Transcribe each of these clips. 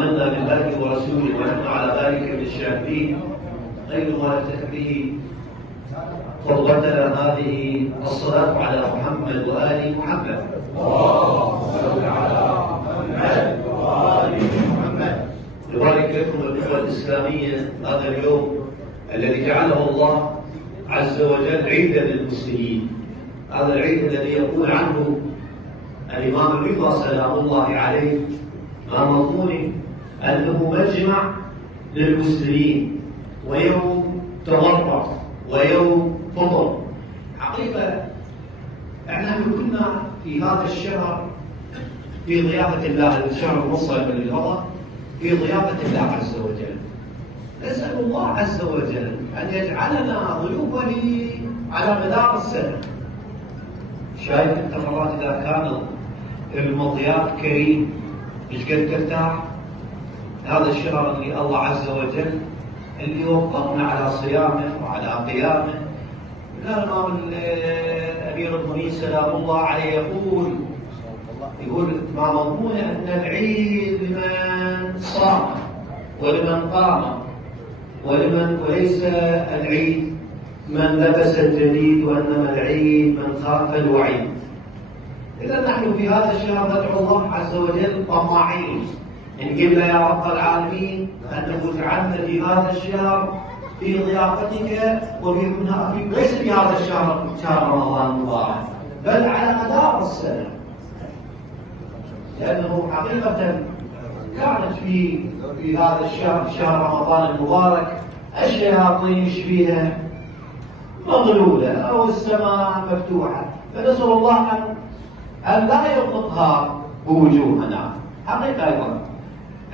آمنا بالله ورسوله ونحن على ذلك من الشاهدين. غير ما نفتتح به خطبتنا هذه الصلاة على محمد وآل محمد. اللهم صل على محمد وآل محمد. نبارك لكم الأخوة الإسلامية هذا اليوم الذي جعله الله عز وجل عيدا للمسلمين. هذا العيد الذي يقول عنه الإمام الرضا سلام الله عليه ما مضمونه أنه مجمع للمسلمين ويوم تضرع ويوم فطر. حقيقة نحن كنا في هذا الشهر في ضيافة الله، الشهر الموصل بالرضا، في ضيافة الله عز وجل. نسأل الله عز وجل أن يجعلنا ضيوفه على مدار السنة. شايف انت مرات إذا كان المضياف كريم مش قد ترتاح. هذا الشهر اللي الله عز وجل اللي وفقنا على صيامه وعلى قيامه. كان الإمام الأمير المنير سلام الله عليه يقول ما مضمون أن العيد لمن صام ولمن قام وليس العيد من لبس الجديد، وإنما العيد من خاف الوعيد. إذا نحن في هذا الشهر ندعو الله عز وجل طماعين، إن قلنا يا رب العالمين أنه اجعلنا في هذا الشهر في ضيافتك ليس في هذا الشهر، شهر رمضان المبارك، بل على مدار السنة. لأنه حقيقة كانت في هذا الشهر، شهر رمضان المبارك، الشياطين فيها مضلولة أو السماء مفتوحة، فنسأل الله أن لا يغلقها بوجوهنا. حقيقة أيضا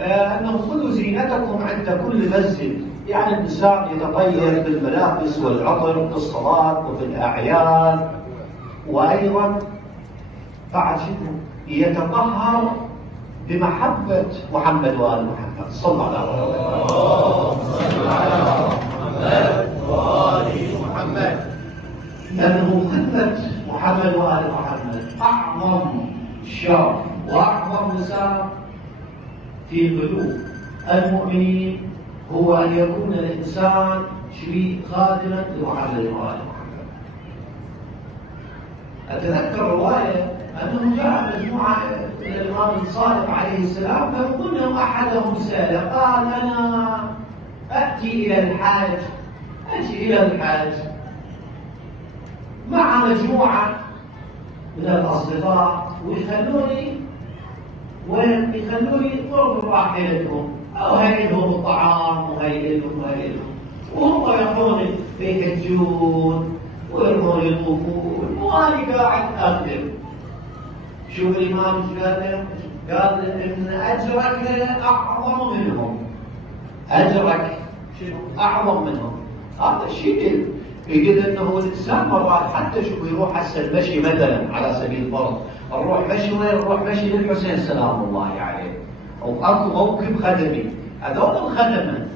أنه خذوا زينتكم عند كل مسجد، يعني الإنسان يتطير بالملابس والعطر في الصلاة وفي الأعياد، وأيضا بعد يتطهر بمحبة محمد وآل محمد صلى الله عليه وسلم. صل على محمد وآل محمد. لأنه خدمة محمد وآل محمد أعظم شرف وأعظم مسار في قلوب المؤمنين، هو أن يكون الإنسان خادما لمحمد وآل محمد. أتذكر رواية أنه جاء مجموعة إلى الإمام الصادق عليه السلام، فقلنا أحدهم سأل قال أنا أتي إلى الحاج مع مجموعة من الأصدقاء ويخلوني قرب راحلتهم، أو هيئلهم الطعام وهيئلهم وهم يقولون يحجون ويرمون يطوفون وأنا قاعد أخدم. شوف الإمام قال إن أجرك أعظم منهم. أجرك أعظم منهم. هذا الشيء يقول إنه الإنسان مرات حتى شوف يروح هسه المشي مثلا على سبيل الفرض، نروح مشي وين؟ نروح مشي للحسين سلام الله عليه، أو أكو موكب خدمي. هذول الخدمة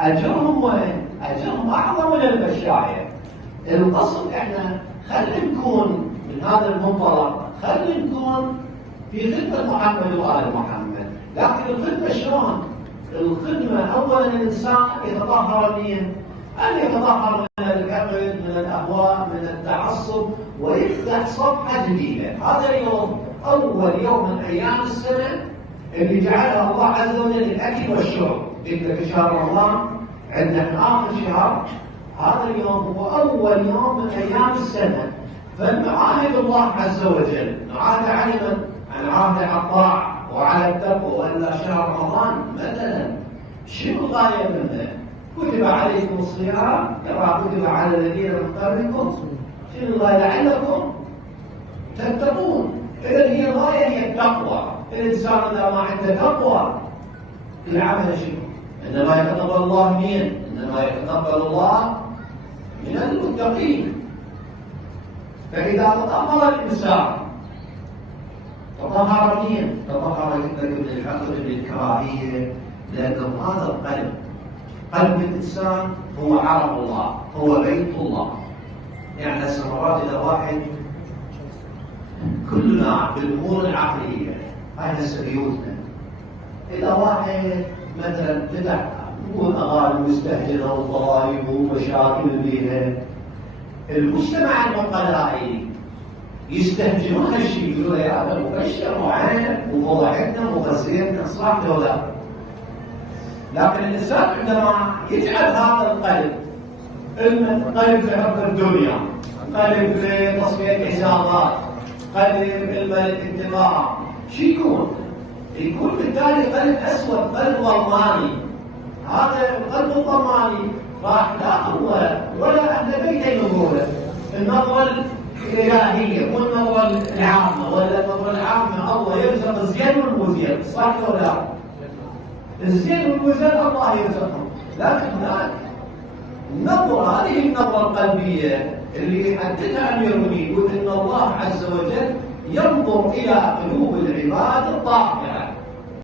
أجرهم وين؟ أجرهم أعظم من المشاية. القصد إحنا خلينا نكون من هذا المنطلق، خلينا نكون في خدمة محمد وآل محمد. لكن الخدمة شلون؟ الخدمة أولا الإنسان يتطهر منين؟ أن يتطهر من الحقد، من الأهواء، من التعصب، ويفتح صفحة جديدة. هذا اليوم أول يوم من أيام السنة اللي جعلها الله عز وجل للأكل والشرب. في شهر رمضان عندنا آخر شهر، هذا اليوم هو أول يوم من أيام السنة، فنعاهد الله عز وجل، نعاهد على من؟ نعاهد على الطاعة وعلى التقوى. وإلا شهر رمضان مثلا شنو الغاية منه؟ كتب عليكم الصيام كما كتب على الذين من قبلكم شنو الغاية؟ لعلكم تتقون. إذا هي الغاية هي التقوى. الإنسان إذا ما عنده تقوى العمل شنو؟ إنما يتقبل الله منين؟ إنما يتقبل الله من المتقين. فإذا تطهر الإنسان تطهر منين؟ تطهر من الحقد، من الكراهية، لأنه هذا القلب، قلب الإنسان هو عرب الله، هو بيت الله. يعني مرات إذا واحد كلنا بالأمور العقلية، هاي هسه بيوتنا إذا واحد مثلا فتح يقول أغاني مستهجنة وضرائب ومشاكل بيها، المجتمع العقلائي يستهجنون هالشيء، يقولوا يا هذا مبشر وعين وفضحتنا وغزيتنا، صح لو لا؟ لكن الإنسان عندما يجعل هذا القلب قلب لحب الدنيا، قلب لتصفية حسابات، قلب الانتقام، شو يكون؟ يكون بالتالي قلب أسود، قلب ظلماني. هذا القلب الظلماني راح لا هو ولا أهل بيته ينظرونه النظرة الإلهية، مو النظرة العامة، ولا النظرة العامة الله يرزق الزين والمزين، صح ولا لا؟ الزين والمزين الله يرزقهم، لكن هناك النظرة، هذه النظرة القلبية اللي يحددها أمير المؤمنين، يقول إن الله عز وجل ينظر إلى قلوب العباد الطاهرة